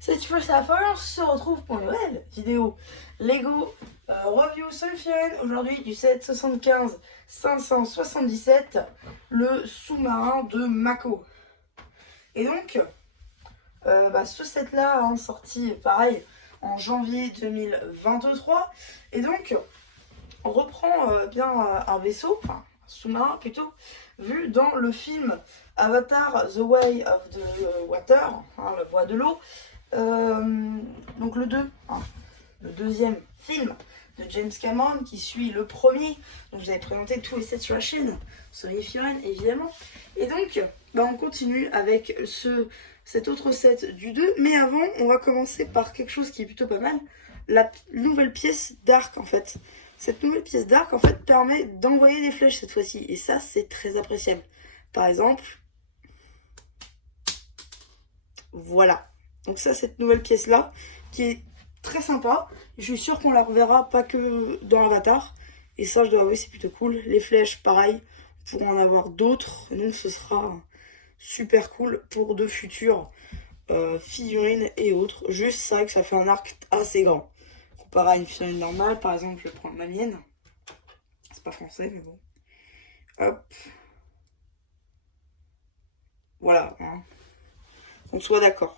Cette fois, ça va, on se retrouve pour une nouvelle vidéo Lego Review sur le Firen. Aujourd'hui, du set 75 577, le sous-marin de Mako. Et donc, ce set-là a sorti pareil en janvier 2023. Et donc, on reprend bien un vaisseau, enfin un sous-marin plutôt, vu dans le film Avatar The Way of the Water, la voie de l'eau. Donc le deuxième film de James Cameron qui suit le premier. Donc je vous avais présenté tous les sets sur la chaîne, sur les Firen évidemment. Et donc on continue avec cet autre set du 2. Mais avant, on va commencer par quelque chose qui est plutôt pas mal. La nouvelle pièce d'arc en fait. Cette nouvelle pièce d'arc en fait permet d'envoyer des flèches cette fois-ci. Et ça c'est très appréciable. Par exemple, voilà. Donc ça, cette nouvelle pièce-là, qui est très sympa. Je suis sûre qu'on la reverra pas que dans Avatar. Et ça, je dois avouer, c'est plutôt cool. Les flèches, pareil, pour en avoir d'autres. Donc ce sera super cool pour de futures figurines et autres. Juste, c'est vrai que ça fait un arc assez grand. Comparé à une figurine normale, par exemple, je vais prendre la mienne. C'est pas français, mais bon. Hop. Voilà. Hein. Qu'on soit d'accord.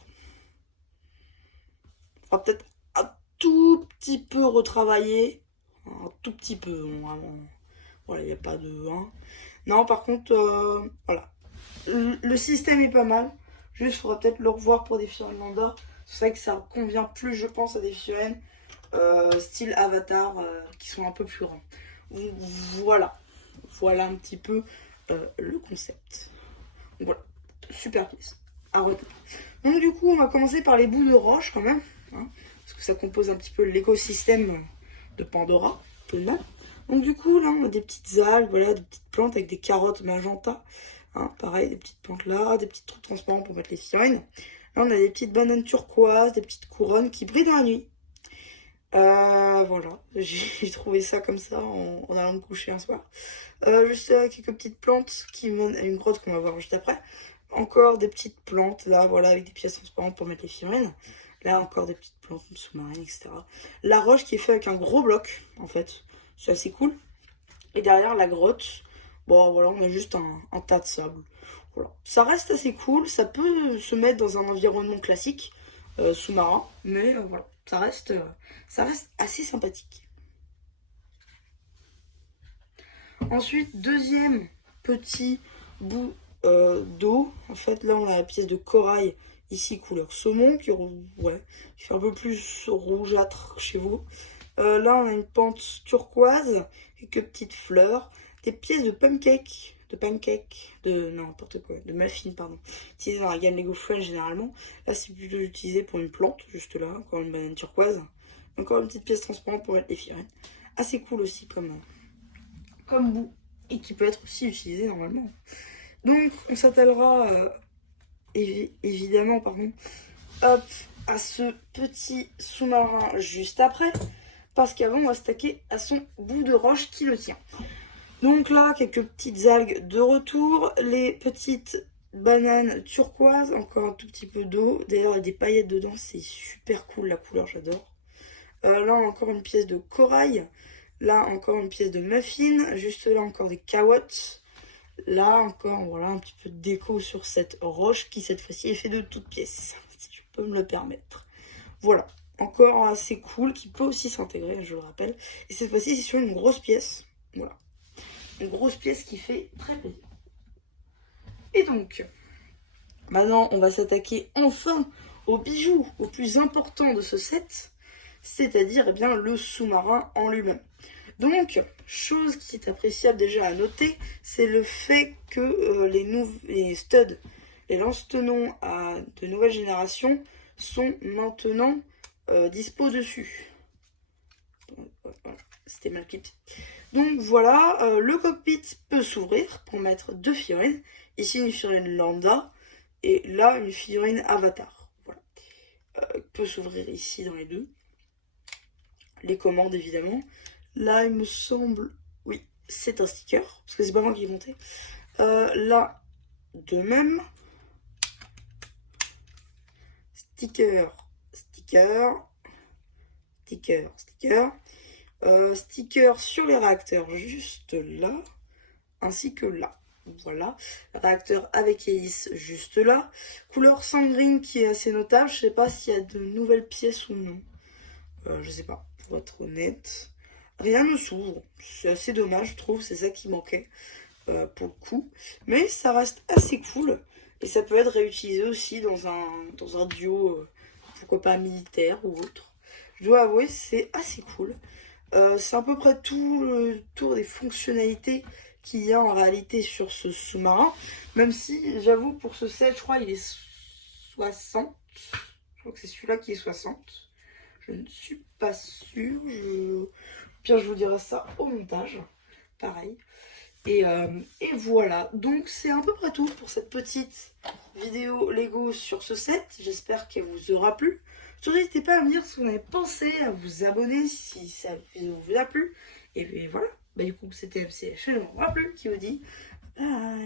On va peut-être un tout petit peu retravailler. Un tout petit peu, vraiment. Voilà, il n'y a pas de... Hein. Non, par contre, voilà. Le système est pas mal. Juste, il faudra peut-être le revoir pour des figurines lambda. C'est vrai que ça convient plus, je pense, à des figurines style Avatar qui sont un peu plus grands. Voilà. Voilà un petit peu le concept. Donc, voilà. Super pièce. À retenir. Donc du coup, on va commencer par les bouts de roche quand même. Hein, parce que ça compose un petit peu l'écosystème de Pandora, tout de même. Donc du coup, là, on a des petites algues, voilà, des petites plantes avec des carottes magenta. Hein, pareil, des petites plantes là, des petits trous transparents pour mettre les figurines. Là, on a des petites bananes turquoises, des petites couronnes qui brillent dans la nuit. Voilà, j'ai trouvé ça comme ça en allant me coucher un soir. Juste quelques petites plantes qui mènent à une grotte qu'on va voir juste après. Encore des petites plantes, là, voilà, avec des pièces transparentes pour mettre les figurines. Là, encore des petites plantes sous-marines, etc. La roche qui est faite avec un gros bloc, en fait. C'est assez cool. Et derrière, la grotte, bon, voilà, on a juste un tas de sable. Voilà. Ça reste assez cool. Ça peut se mettre dans un environnement classique, sous-marin. Mais voilà, ça reste assez sympathique. Ensuite, deuxième petit bout d'eau. En fait, là, on a la pièce de corail, ici, couleur saumon, qui fait un peu plus rougeâtre chez vous. Là, on a une pente turquoise, quelques petites fleurs, des pièces de n'importe quoi, de muffins, pardon, utilisées dans la gamme Lego Friends généralement. Là, c'est plutôt utilisé pour une plante, juste là, encore une banane turquoise. Encore une petite pièce transparente pour mettre les figurines. Assez cool aussi comme bout, et qui peut être aussi utilisé normalement. Donc, on s'attellera évidemment, hop, à ce petit sous-marin juste après, parce qu'avant, on va s'attaquer à son bout de roche qui le tient. Donc là, quelques petites algues de retour, les petites bananes turquoises, encore un tout petit peu d'eau. D'ailleurs, il y a des paillettes dedans, c'est super cool la couleur, j'adore. Là, encore une pièce de corail. Là, encore une pièce de muffin. Juste là, encore des carottes. Là, encore, voilà, un petit peu de déco sur cette roche qui, cette fois-ci, est faite de toutes pièces, si je peux me le permettre. Voilà, encore assez cool, qui peut aussi s'intégrer, je le rappelle. Et cette fois-ci, c'est sur une grosse pièce. Voilà. Une grosse pièce qui fait très plaisir. Et donc, maintenant, on va s'attaquer enfin au bijou, au plus important de ce set, c'est-à-dire le sous-marin en lui-même. Donc, chose qui est appréciable déjà à noter, c'est le fait que les studs, les lance-tenons de nouvelle génération sont maintenant dispo dessus. Voilà, c'était mal clippé. Donc voilà, le cockpit peut s'ouvrir pour mettre deux figurines. Ici une figurine lambda et là une figurine avatar. Voilà. Peut s'ouvrir ici dans les deux. Les commandes évidemment. Là il me semble, oui, c'est un sticker, parce que c'est pas moi qui l'ai monté. Là, de même. Sticker stickers. Stickers sur les réacteurs juste là, ainsi que là. Voilà, réacteur avec hélice juste là. Couleur sanguine qui est assez notable. Je sais pas s'il y a de nouvelles pièces ou non. Je sais pas, pour être honnête. Rien ne s'ouvre. C'est assez dommage, je trouve. C'est ça qui manquait pour le coup. Mais ça reste assez cool. Et ça peut être réutilisé aussi dans un duo, pourquoi pas militaire ou autre. Je dois avouer, c'est assez cool. C'est à peu près tout le tour des fonctionnalités qu'il y a en réalité sur ce sous-marin. Même si, j'avoue, pour ce set, je crois il est 60. Je crois que c'est celui-là qui est 60. Je ne suis pas sûre. Bien, je vous dirai ça au montage. Pareil. Et voilà. Donc, c'est à peu près tout pour cette petite vidéo Lego sur ce set. J'espère qu'elle vous aura plu. Surtout, n'hésitez pas à me dire ce que vous en avez pensé, à vous abonner si ça vous a plu. Et puis voilà. Bah, du coup, c'était MC, la chaîne, on ne plus qui vous dit bye.